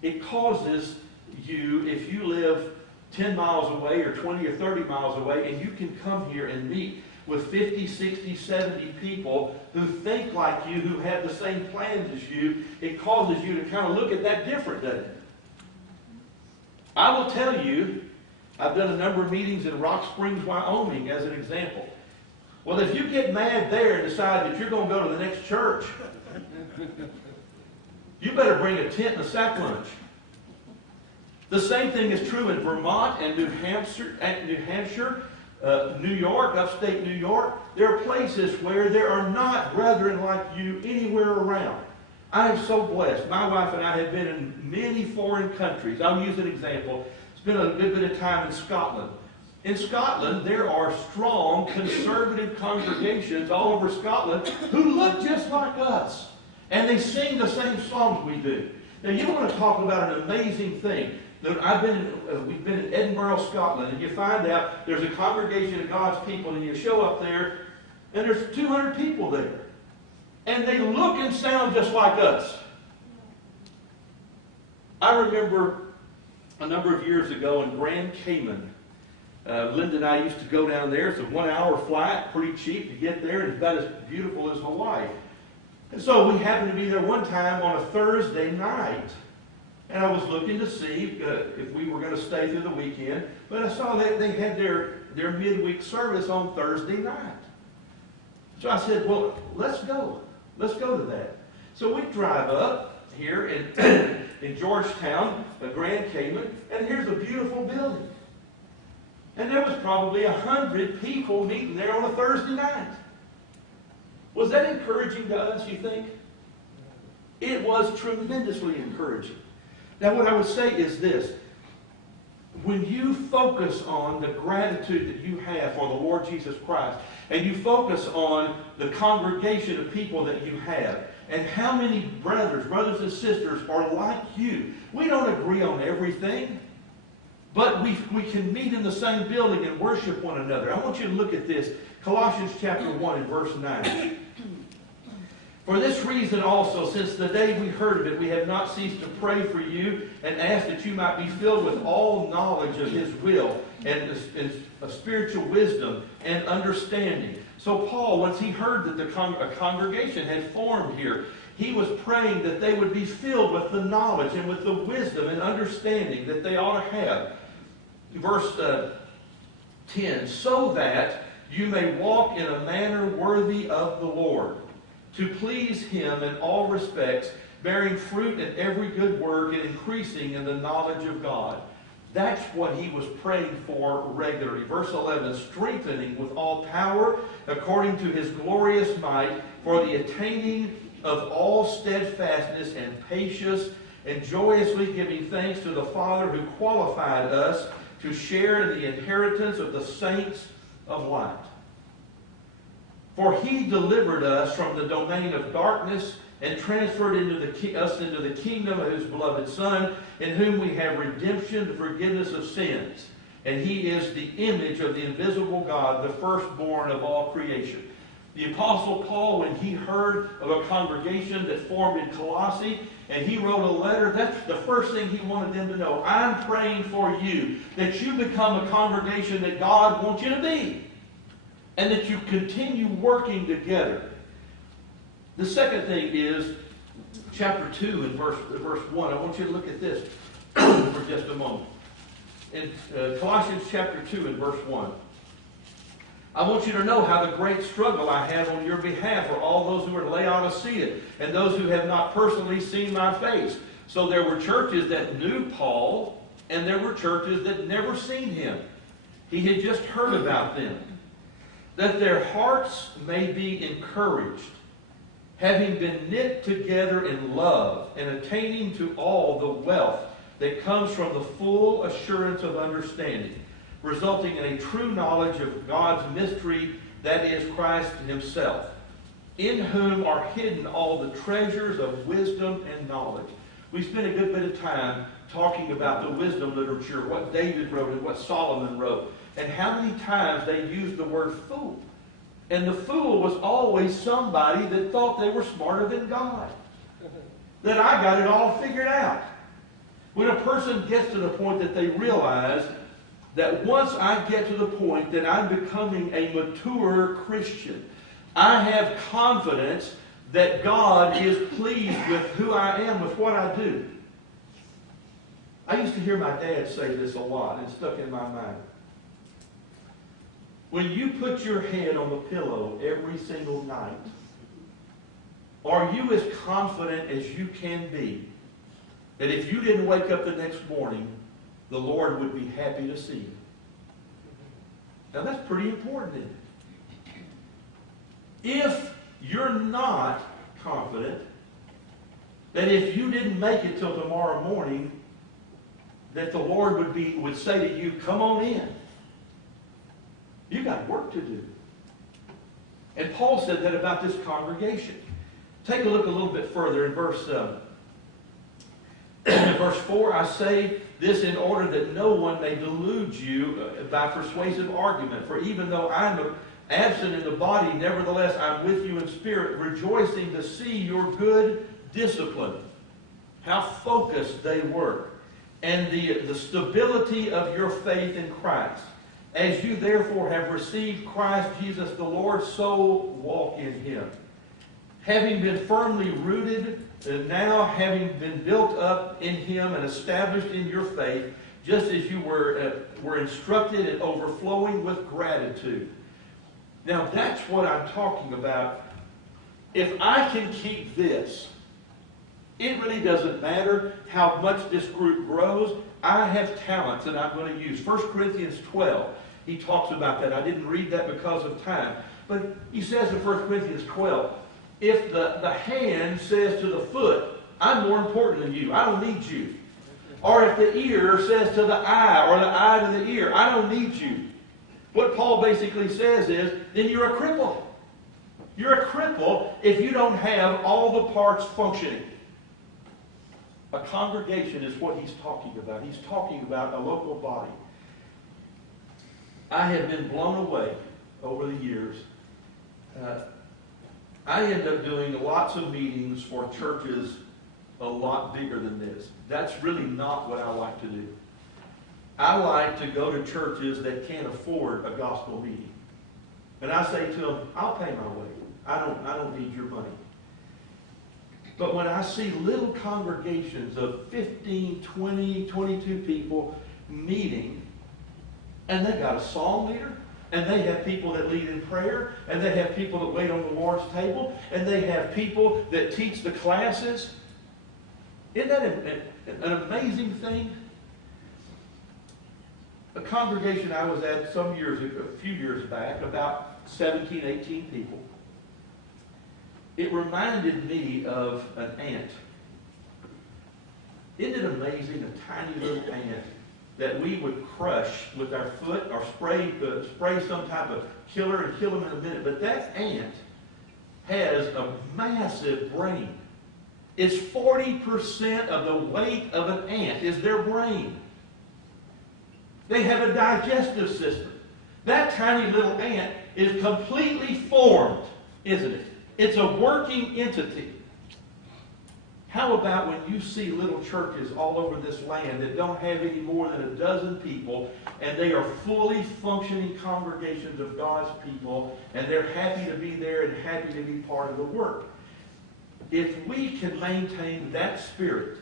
it causes you, if you live 10 miles away or 20 or 30 miles away, and you can come here and meet with 50, 60, 70 people who think like you, who have the same plans as you, it causes you to kind of look at that different, doesn't it? I will tell you, I've done a number of meetings in Rock Springs, Wyoming, as an example. Well, if you get mad there and decide that you're going to go to the next church, you better bring a tent and a sack lunch. The same thing is true in Vermont and New Hampshire, New York, upstate New York. There are places where there are not brethren like you anywhere around. I am so blessed. My wife and I have been in many foreign countries. I'll use an example. Spent a good bit of time in Scotland. In Scotland, there are strong conservative congregations all over Scotland who look just like us. And they sing the same songs we do. Now, you want to talk about an amazing thing. We've been in Edinburgh, Scotland, and you find out there's a congregation of God's people, and you show up there, and there's 200 people there. And they look and sound just like us. I remember a number of years ago in Grand Cayman, Linda and I used to go down there. It's a 1-hour flight, pretty cheap to get there, and it's about as beautiful as Hawaii. And so we happened to be there one time on a Thursday night. And I was looking to see if we were going to stay through the weekend. But I saw that they had their midweek service on Thursday night. So I said, well, let's go. Let's go to that. So we drive up here in Georgetown, Grand Cayman, and here's a beautiful building. And there was probably 100 people meeting there on a Thursday night. Was that encouraging to us, you think? It was tremendously encouraging. Now, what I would say is this. When you focus on the gratitude that you have for the Lord Jesus Christ, and you focus on the congregation of people that you have, and how many brothers and sisters are like you. We don't agree on everything, but we can meet in the same building and worship one another. I want you to look at this. Colossians chapter 1 and verse 9. For this reason also, since the day we heard of it, we have not ceased to pray for you and ask that you might be filled with all knowledge of His will and spiritual wisdom and understanding. So Paul, once he heard that a congregation had formed here, he was praying that they would be filled with the knowledge and with the wisdom and understanding that they ought to have. Verse 10, so that you may walk in a manner worthy of the Lord, to please Him in all respects, bearing fruit in every good work and increasing in the knowledge of God. That's what he was praying for regularly. Verse 11, strengthening with all power according to His glorious might for the attaining of all steadfastness and patience, and joyously giving thanks to the Father who qualified us to share in the inheritance of the saints of light. For He delivered us from the domain of darkness and transferred us into the kingdom of His beloved Son, in whom we have redemption, the forgiveness of sins. And He is the image of the invisible God, the firstborn of all creation. The Apostle Paul, when he heard of a congregation that formed in Colossae, and he wrote a letter, that's the first thing he wanted them to know. I'm praying for you, that you become a congregation that God wants you to be, and that you continue working together. The second thing is chapter 2 and verse 1. I want you to look at this for just a moment. In Colossians chapter 2 and verse 1. I want you to know how the great struggle I have on your behalf for all those who are in Laodicea and those who have not personally seen my face. So there were churches that knew Paul, and there were churches that never seen him. He had just heard about them. That their hearts may be encouraged, having been knit together in love and attaining to all the wealth that comes from the full assurance of understanding, resulting in a true knowledge of God's mystery, that is Christ himself, in whom are hidden all the treasures of wisdom and knowledge. We spent a good bit of time talking about the wisdom literature, what David wrote and what Solomon wrote, and how many times they used the word fool. And the fool was always somebody that thought they were smarter than God. That I got it all figured out. When a person gets to the point that they realize that once I get to the point that I'm becoming a mature Christian, I have confidence that God is pleased with who I am, with what I do. I used to hear my dad say this a lot, and it stuck in my mind. When you put your head on the pillow every single night, are you as confident as you can be that if you didn't wake up the next morning, the Lord would be happy to see you? Now that's pretty important, isn't it? If you're not confident that if you didn't make it till tomorrow morning, that the Lord would say to you, come on in. You got work to do. And Paul said that about this congregation. Take a look a little bit further in verse 4. I say this in order that no one may delude you by persuasive argument. For even though I'm absent in the body, nevertheless I'm with you in spirit, rejoicing to see your good discipline. How focused they were. And the stability of your faith in Christ. As you therefore have received Christ Jesus the Lord, so walk in him. Having been firmly rooted, and now having been built up in him and established in your faith, just as you were instructed and overflowing with gratitude. Now that's what I'm talking about. If I can keep this, it really doesn't matter how much this group grows. I have talents that I'm going to use. 1 Corinthians 12, he talks about that. I didn't read that because of time. But he says in 1 Corinthians 12, if the hand says to the foot, I'm more important than you, I don't need you. Or if the ear says to the eye, or the eye to the ear, I don't need you. What Paul basically says is, then you're a cripple. You're a cripple if you don't have all the parts functioning. A congregation is what he's talking about. He's talking about a local body. I have been blown away over the years. I end up doing lots of meetings for churches a lot bigger than this. That's really not what I like to do. I like to go to churches that can't afford a gospel meeting. And I say to them, I'll pay my way. I don't need your money. But when I see little congregations of 15, 20, 22 people meeting, and they got a song leader, and they have people that lead in prayer, and they have people that wait on the Lord's table, and they have people that teach the classes. Isn't that an amazing thing? A congregation I was at a few years back, about 17, 18 people. It reminded me of an ant. Isn't it amazing, a tiny little ant that we would crush with our foot or spray some type of killer and kill them in a minute. But that ant has a massive brain. It's 40% of the weight of an ant is their brain. They have a digestive system. That tiny little ant is completely formed, isn't it? It's a working entity. How about when you see little churches all over this land that don't have any more than a dozen people, and they are fully functioning congregations of God's people, and they're happy to be there and happy to be part of the work? If we can maintain that spirit,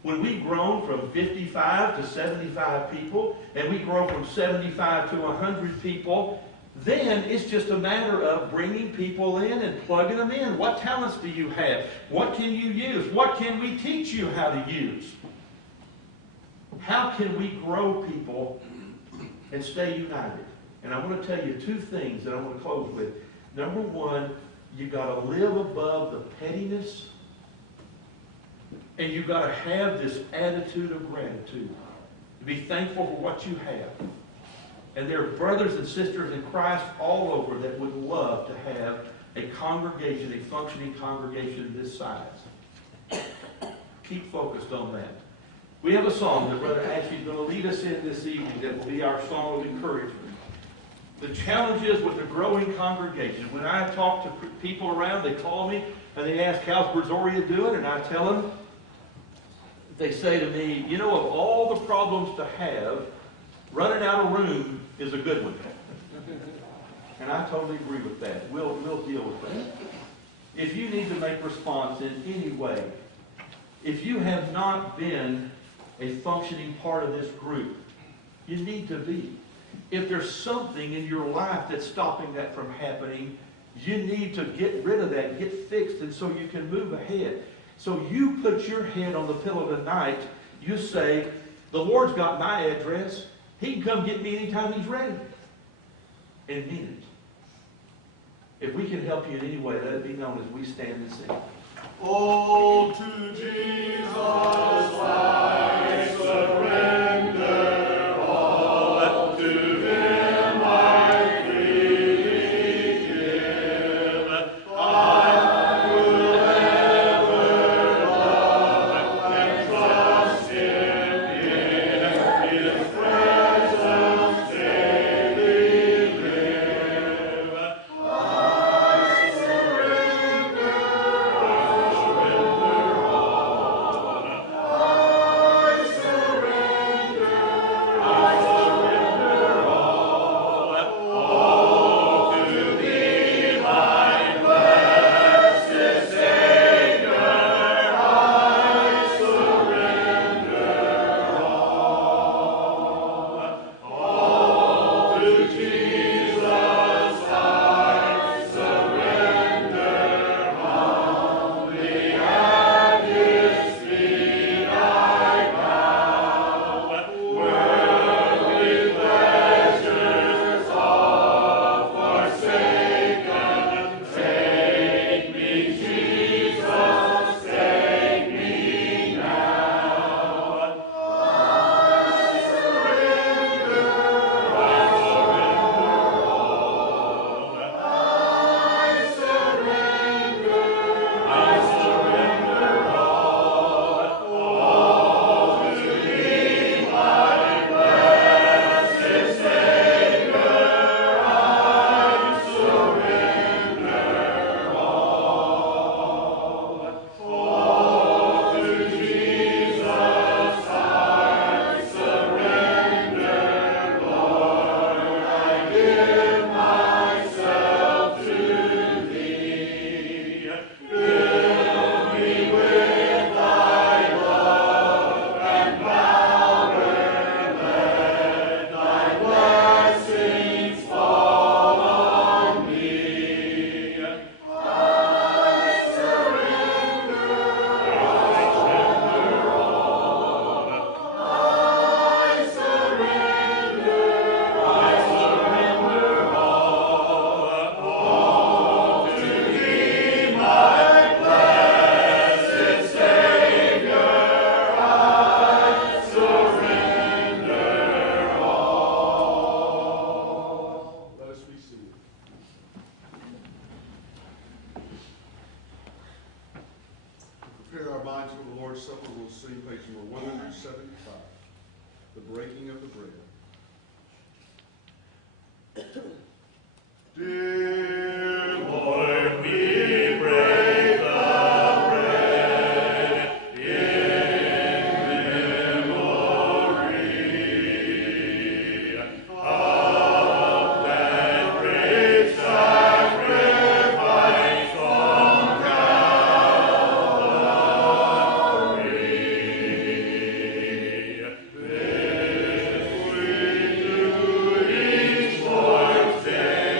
when we've grown from 55 to 75 people, and we grow from 75 to 100 people, then it's just a matter of bringing people in and plugging them in. What talents do you have? What can you use? What can we teach you how to use? How can we grow people and stay united? And I want to tell you two things that I want to close with. Number one, you got to live above the pettiness, and you got to have this attitude of gratitude. To be thankful for what you have. And there are brothers and sisters in Christ all over that would love to have a congregation, a functioning congregation this size. Keep focused on that. We have a song that Brother Ashley is going to lead us in this evening that will be our song of encouragement. The challenges with a growing congregation. When I talk to people around, they call me and they ask, how's Brazoria doing? And I tell them, they say to me, you know, of all the problems to have, running out of room is a good one. And I totally agree with that. We'll deal with that. If you need to make response in any way, if you have not been a functioning part of this group, you need to be. If there's something in your life that's stopping that from happening, you need to get rid of that, get fixed, and so you can move ahead. So you put your head on the pillow tonight, you say, the Lord's got my address. He can come get me anytime He's ready. And mean it. If we can help you in any way, let it be known as we stand and sing. Oh, to Jesus I surrender all. To Him I freely give. I will ever love and trust in Him. His presence daily live. I surrender day.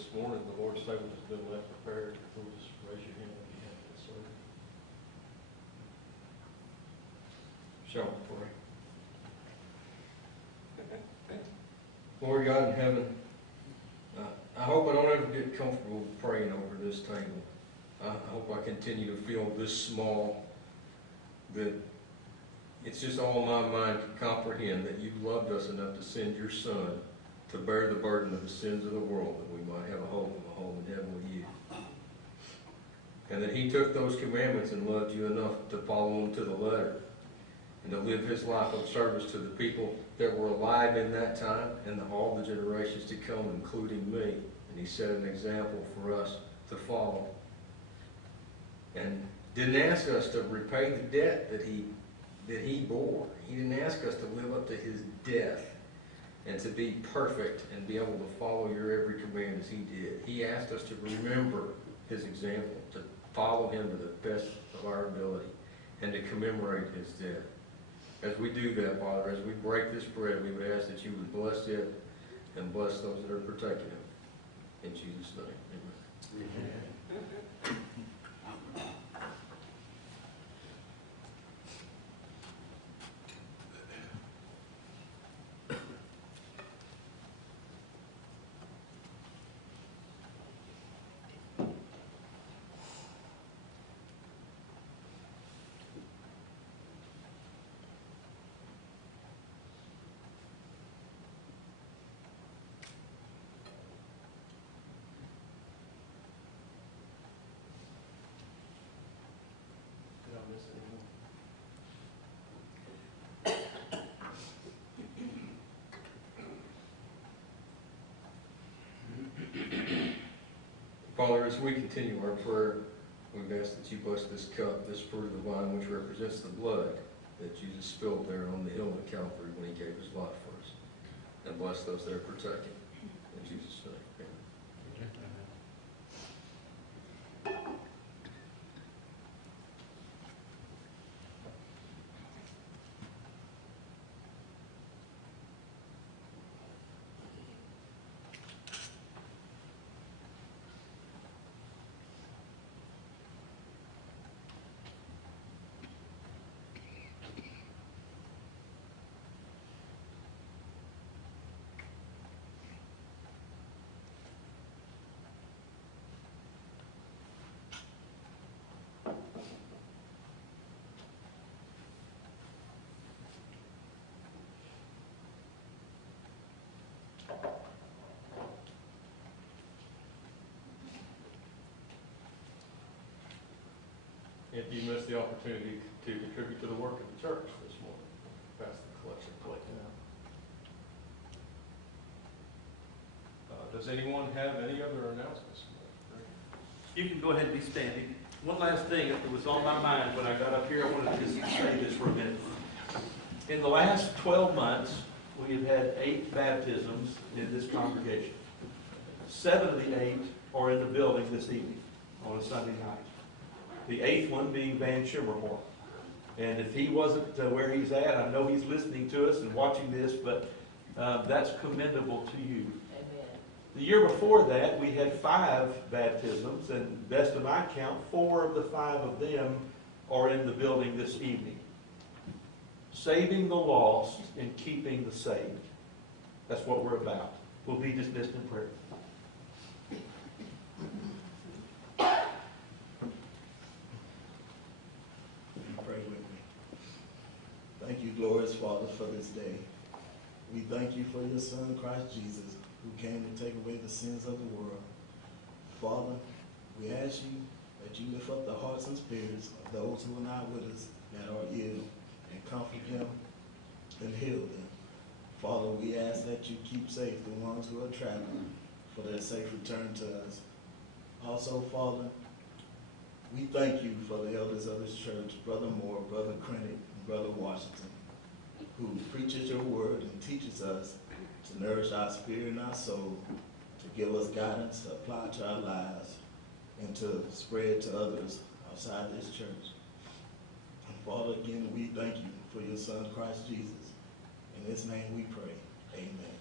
this morning, the Lord's table has been left prepared. If you'll just raise your hand if you have this, sir. Shall we pray? Lord God in heaven, I hope I don't ever get comfortable praying over this table. I hope I continue to feel this small, that it's just all my mind can comprehend that you loved us enough to send your Son to bear the burden of the sins of the world, that we might have a hope of a home in heaven with you. And that he took those commandments and loved you enough to follow them to the letter, and to live his life of service to the people that were alive in that time and all the generations to come, including me. And he set an example for us to follow. And didn't ask us to repay the debt that he bore. He didn't ask us to live up to his death and to be perfect and be able to follow your every command as he did. He asked us to remember his example, to follow him to the best of our ability, and to commemorate his death. As we do that, Father, as we break this bread, we would ask that you would bless it and bless those that are protecting him. In Jesus' name, amen. Amen. Did I miss anyone? Father, as we continue our prayer, we've asked that you bless this cup, this fruit of the vine, which represents the blood that Jesus spilled there on the hill of Calvary when he gave his life for us. And bless those that are protecting. In Jesus' name, amen. If you missed the opportunity to contribute to the work of the church this morning, pass the collection plate now. Does anyone have any other announcements? You can go ahead and be standing. One last thing that was on my mind when I got up here, I wanted to just say this for a minute. In the last 12 months, we have had 8 baptisms in this congregation. 7 of the 8 are in the building this evening on a Sunday night. The 8th one being Van Schimmerhorn. And if he wasn't where he's at, I know he's listening to us and watching this, but that's commendable to you. Amen. The year before that, we had 5 baptisms, and best of my count, 4 of the 5 of them are in the building this evening. Saving the lost and keeping the saved. That's what we're about. We'll be dismissed in prayer. Pray with me. Thank you, glorious Father, for this day. We thank you for your Son, Christ Jesus, who came to take away the sins of the world. Father, we ask you that you lift up the hearts and spirits of those who are not with us, that are ill, and comfort them and heal them. Father, we ask that you keep safe the ones who are traveling for their safe return to us. Also, Father, we thank you for the elders of this church, Brother Moore, Brother Krennick, and Brother Washington, who preaches your word and teaches us to nourish our spirit and our soul, to give us guidance to apply to our lives, and to spread to others outside this church. And Father, again, we thank you for your Son, Christ Jesus. In his name we pray. Amen.